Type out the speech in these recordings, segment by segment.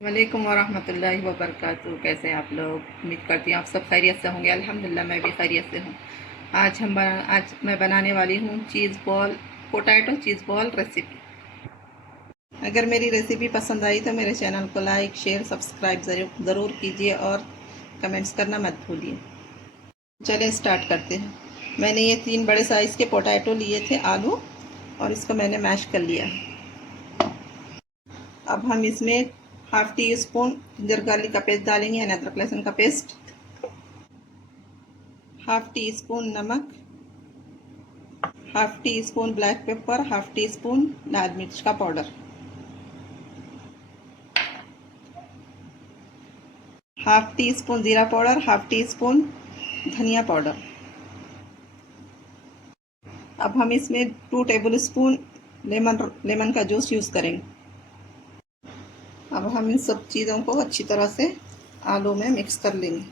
वालेकुम वरहमतुल्लाहि वबरकातुहू। कैसे हैं आप लोग? उम्मीद करती हूँ आप सब खैरियत से होंगे। अल्हम्दुलिल्लाह मैं भी खैरियत से हूँ। आज मैं बनाने वाली हूँ चीज़ बॉल, पोटैटो चीज़ बॉल रेसिपी। अगर मेरी रेसिपी पसंद आई तो मेरे चैनल को लाइक शेयर सब्सक्राइब ज़रूर कीजिए और कमेंट्स करना मत भूलिए। चलिए स्टार्ट करते हैं। मैंने ये 3 बड़े साइज़ के पोटैटो लिए थे, आलू, और इसको मैंने मैश कर लिया है। अब हम इसमें half teaspoon ginger garlic का पेस्ट डालेंगे यानी अदरक लहसुन का पेस्ट, हाफ़ टी स्पून नमक, half teaspoon black pepper, half teaspoon लाल मिर्च का पाउडर, हाफ़ टी स्पून ज़ीरा पाउडर, हाफ़ टी स्पून धनिया पाउडर। अब हम इसमें 2 टेबल स्पून लेमन का जूस यूज़ करेंगे। अब हम इन सब चीज़ों को अच्छी तरह से आलू में मिक्स कर लेंगे।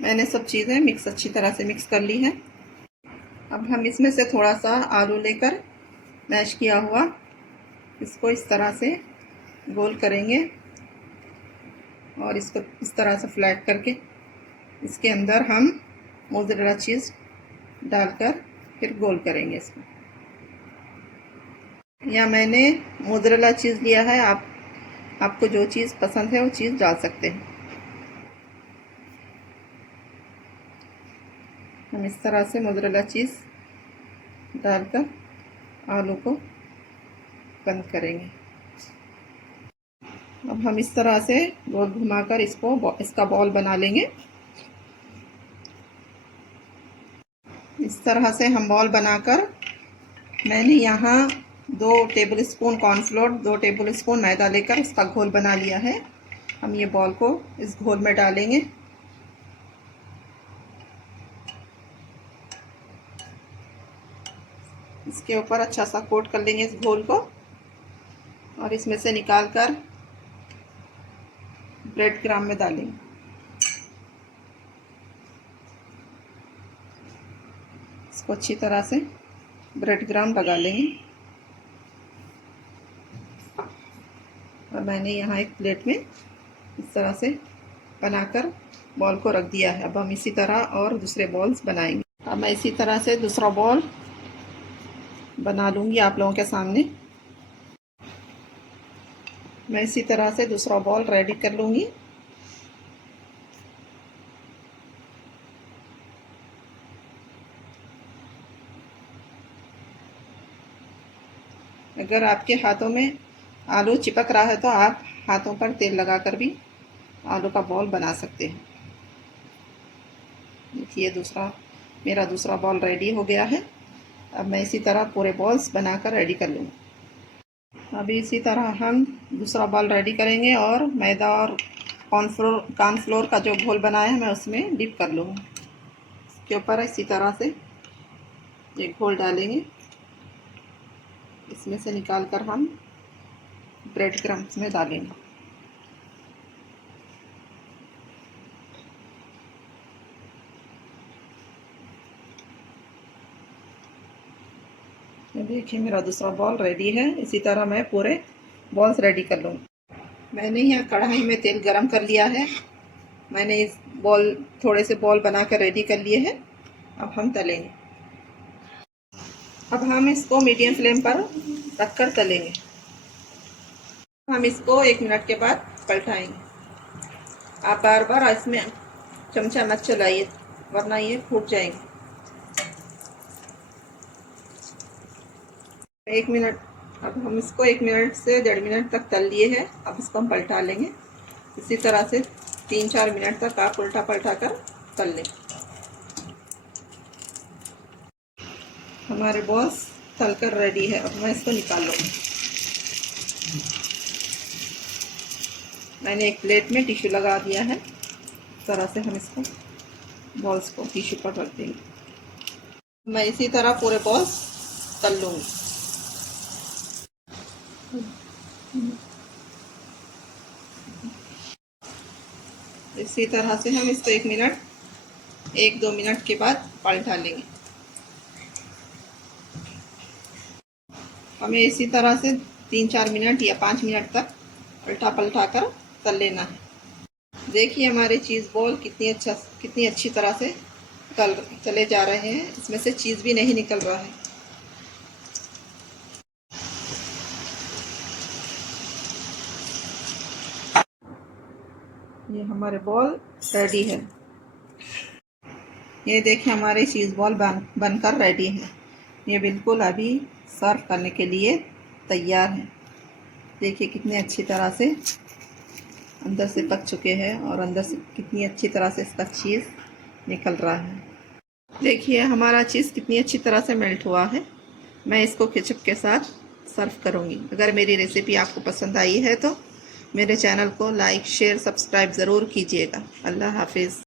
मैंने सब चीज़ें अच्छी तरह से मिक्स कर ली हैं। अब हम इसमें से थोड़ा सा आलू लेकर मैश किया हुआ इसको इस तरह से गोल करेंगे और इसको इस तरह से फ्लैट करके इसके अंदर हम मोज़रेला चीज़ डालकर फिर गोल करेंगे इसको। या मैंने मोज़रेला चीज़ लिया है, आपको जो चीज़ पसंद है वो चीज़ डाल सकते हैं। हम इस तरह से मोज़रेला चीज़ डालकर आलू को बंद करेंगे। अब हम इस तरह से गोल घुमाकर इसका बॉल बना लेंगे। इस तरह से हम बॉल बनाकर मैंने यहाँ 2 tablespoon cornflour, 2 tablespoon मैदा लेकर इसका घोल बना लिया है। हम ये बॉल को इस घोल में डालेंगे। इसके ऊपर अच्छा सा कोट कर लेंगे इस घोल को और इसमें से निकाल कर ब्रेड क्रम्ब में डालेंगे। इसको अच्छी तरह से ब्रेड क्रम्ब लगा लेंगे। और मैंने यहाँ एक प्लेट में इस तरह से बनाकर बॉल को रख दिया है। अब हम इसी तरह और दूसरे बॉल्स बनाएंगे। अब मैं इसी तरह से दूसरा बॉल बना लूँगी आप लोगों के सामने। मैं इसी तरह से दूसरा बॉल रेडी कर लूँगी। अगर आपके हाथों में आलू चिपक रहा है तो आप हाथों पर तेल लगाकर भी आलू का बॉल बना सकते हैं। देखिए मेरा दूसरा बॉल रेडी हो गया है। अब मैं इसी तरह पूरे बॉल्स बनाकर रेडी कर लूँगी। अभी इसी तरह हम दूसरा बॉल रेडी करेंगे और मैदा और कॉर्नफ्लोर का जो घोल बनाया है मैं उसमें डिप कर लूँगी। इसके ऊपर इसी तरह से ये घोल डालेंगे। इसमें से निकाल कर हम ब्रेड क्रम्ब्स में डालेंगे। देखिए मेरा दूसरा बॉल रेडी है। इसी तरह मैं पूरे बॉल्स रेडी कर लूँगी। मैंने यहाँ कढ़ाई में तेल गरम कर लिया है। मैंने थोड़े से बॉल बनाकर रेडी कर लिए हैं। अब हम तलेंगे। अब हम इसको मीडियम फ्लेम पर रखकर तलेंगे। हम इसको 1 मिनट के बाद पलटाएंगे। आप बार बार इसमें चमचा मत चलाइए वरना ये फूट जाएंगे। 1 मिनट। अब हम इसको 1 मिनट से 1.5 मिनट तक तल लिए हैं। अब इसको हम पलटा लेंगे। इसी तरह से 3-4 मिनट तक आप उल्टा पलटा कर तल लें। हमारे बॉल्स तलकर रेडी है। अब मैं इसको निकाल लूँगी। मैंने एक प्लेट में टिश्यू लगा दिया है। इस तरह से हम इसको बॉल्स को टिश्यू पर रख देंगे। मैं इसी तरह पूरे बॉल्स तल लूँगी। इसी तरह से हम इसको 1-2 मिनट के बाद पलटा लेंगे। हमें इसी तरह से 3-4 मिनट या 5 मिनट तक उल्टा पलटा कर तल लेना है। देखिए हमारे चीज़ बॉल कितनी अच्छी तरह से चले जा रहे हैं, इसमें से चीज़ भी नहीं निकल रहा है। ये हमारे बॉल रेडी है। ये देखिए हमारे चीज़ बॉल बनकर रेडी है। ये बिल्कुल अभी सर्व करने के लिए तैयार है। देखिए कितने अच्छी तरह से अंदर से पक चुके हैं और अंदर से कितनी अच्छी तरह से इसका चीज़ निकल रहा है। देखिए हमारा चीज़ कितनी अच्छी तरह से मेल्ट हुआ है। मैं इसको केचप के साथ सर्व करूँगी। अगर मेरी रेसिपी आपको पसंद आई है तो मेरे चैनल को लाइक शेयर सब्सक्राइब ज़रूर कीजिएगा। अल्लाह हाफिज़।